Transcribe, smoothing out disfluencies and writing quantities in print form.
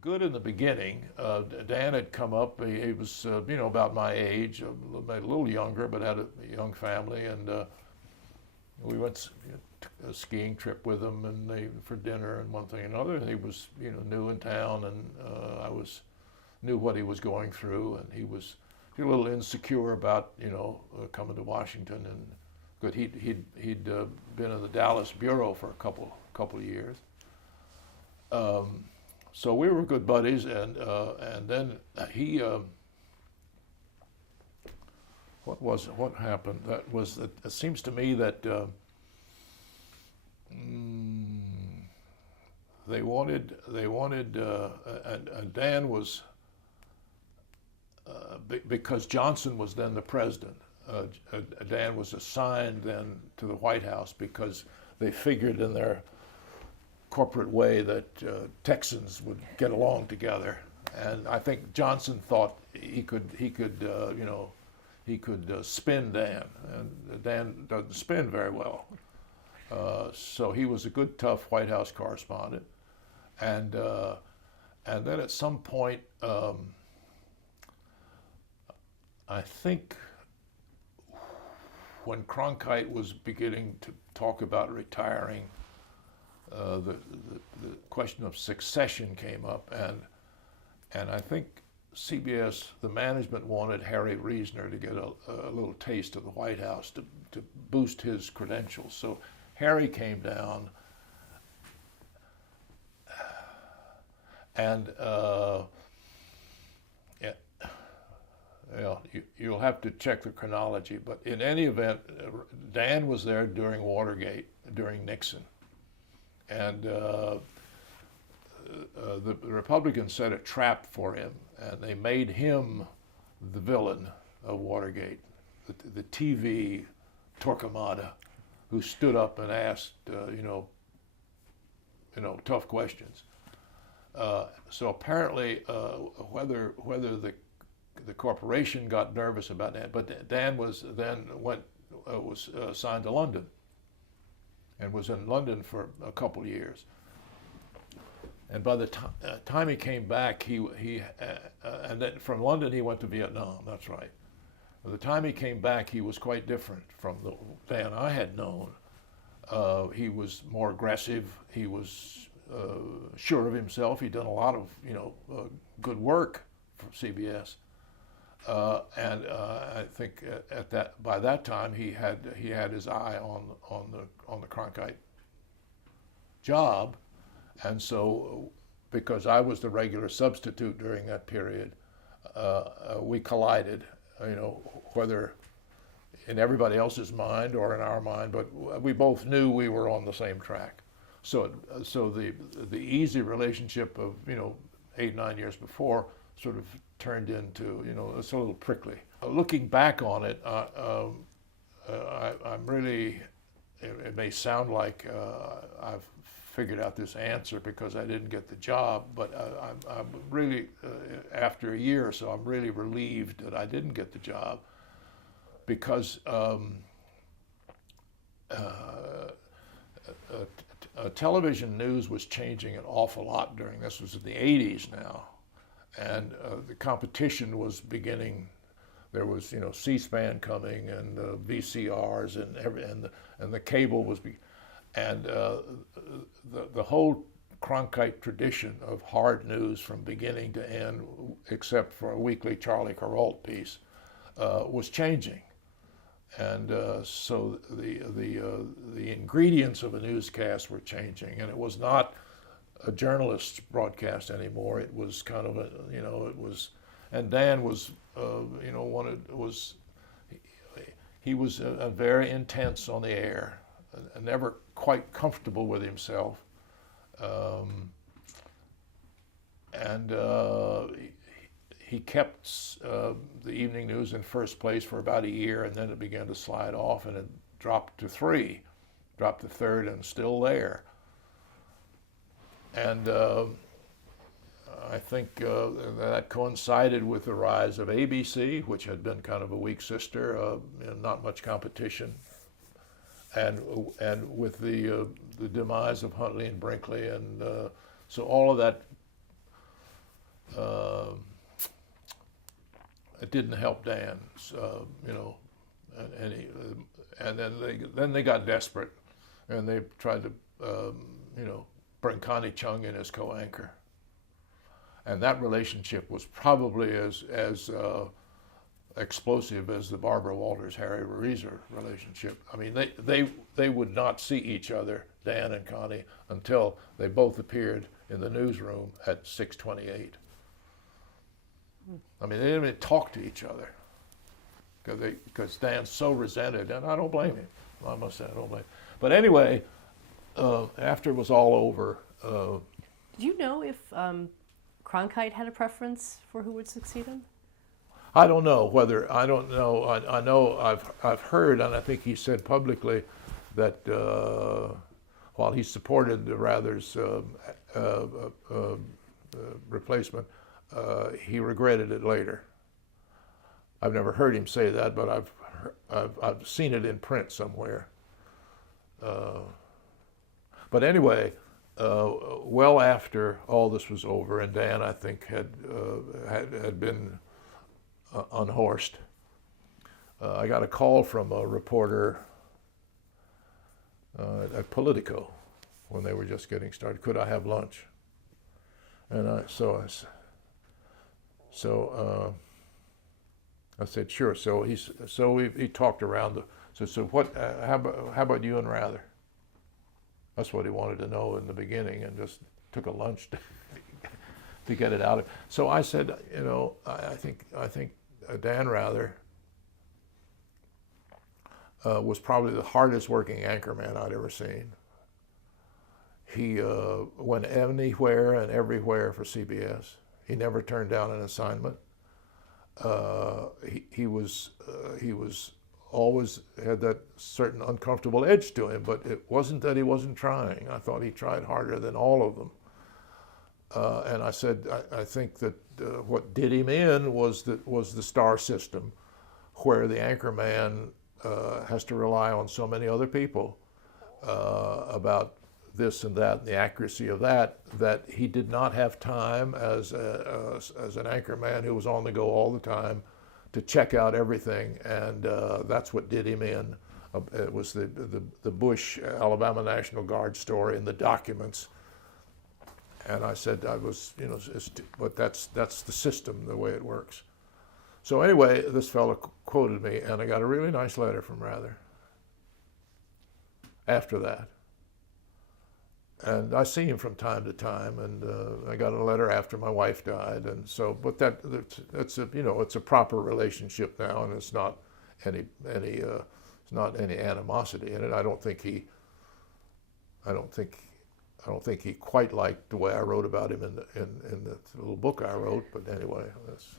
good in the beginning. Dan had come up. He was, about my age, a little younger, but had a young family, and we went a skiing trip with him, and for dinner and one thing and another. He was, new in town, and knew what he was going through, and he was a little insecure about, coming to Washington, and good. He'd been in the Dallas bureau for a couple of years. So we were good buddies, and then he. What happened? That was it seems to me that they wanted and Dan was because Johnson was then the president. Dan was assigned then to the White House because they figured in their corporate way that Texans would get along together, and I think Johnson thought he could spin Dan, and Dan doesn't spin very well. So he was a good, tough White House correspondent, and then at some point, I think when Cronkite was beginning to talk about retiring, the question of succession came up, and I think CBS, the management wanted Harry Reasoner to get a little taste of the White House to boost his credentials. So Harry came down, and you'll have to check the chronology, but in any event, Dan was there during Watergate, during Nixon. And the Republicans set a trap for him, and they made him the villain of Watergate, the TV Torquemada, who stood up and asked, tough questions. So apparently, whether the corporation got nervous about that, but Dan was assigned to London, and was in London for a couple of years. And by the time he came back, and then from London he went to Vietnam. That's right. By the time he came back, he was quite different from the Dan I had known. He was more aggressive. He was sure of himself. He'd done a lot of good work for CBS. And I think by that time he had his eye on the Cronkite job, and so because I was the regular substitute during that period, we collided. Whether in everybody else's mind or in our mind, but we both knew we were on the same track. So the easy relationship of 8-9 years before sort of turned into, it's a little prickly. Looking back on it, I'm really, it may sound like I've figured out this answer because I didn't get the job, but I'm really, after a year or so, I'm really relieved that I didn't get the job because television news was changing an awful lot during this. Was in the 80s now. And the competition was beginning. There was, C-SPAN coming, and VCRs, and the cable was, and the whole Cronkite tradition of hard news from beginning to end, except for a weekly Charlie Kuralt piece, was changing, and so the ingredients of a newscast were changing, and it was not a journalist's broadcast anymore. It was kind of it was, and Dan was, he was very intense on the air, never quite comfortable with himself, and he kept the evening news in first place for about a year, and then it began to slide off, and it dropped to third, and still there. And I think that coincided with the rise of ABC, which had been kind of a weak sister, not much competition, and with the demise of Huntley and Brinkley, and so all of that it didn't help Dan, you know, and then they got desperate, and they tried to, you know, bring Connie Chung in as co-anchor, and that relationship was probably as explosive as the Barbara Walters Harry Reaser relationship. I mean, they would not see each other, Dan and Connie, until they both appeared in the newsroom at 6:28. I mean, they didn't even talk to each other because Dan's so resented, and I don't blame him. I must say, I don't blame him. But anyway, after it was all over. Do you know if Cronkite had a preference for who would succeed him? I don't know whether, I don't know, I know I've heard, and I think he said publicly that while he supported the Rather's replacement, he regretted it later. I've never heard him say that, but I've seen it in print somewhere. But anyway, well after all this was over, and Dan, I think, had been unhorsed, I got a call from a reporter at Politico when they were just getting started. Could I have lunch? And I said sure. So he talked around. So what? How about you and Rather? That's what he wanted to know in the beginning, and just took a lunch to get it out of. So I said, you know, I think Dan Rather was probably the hardest working anchorman I'd ever seen. He went anywhere and everywhere for CBS. He never turned down an assignment. He was always had that certain uncomfortable edge to him, but it wasn't that he wasn't trying. I thought he tried harder than all of them. And I said, I think that what did him in was the star system, where the anchorman has to rely on so many other people about this and that, and the accuracy of that he did not have time as an anchorman who was on the go all the time to check out everything, and that's what did him in. It was the Bush Alabama National Guard story and the documents. And I said, but that's the system, the way it works. So anyway, this fellow quoted me, and I got a really nice letter from Rather after that. And I see him from time to time, and I got a letter after my wife died, and so. But it's a proper relationship now, and it's not any animosity in it. I don't think he quite liked the way I wrote about him in the little book I wrote. But anyway, that's.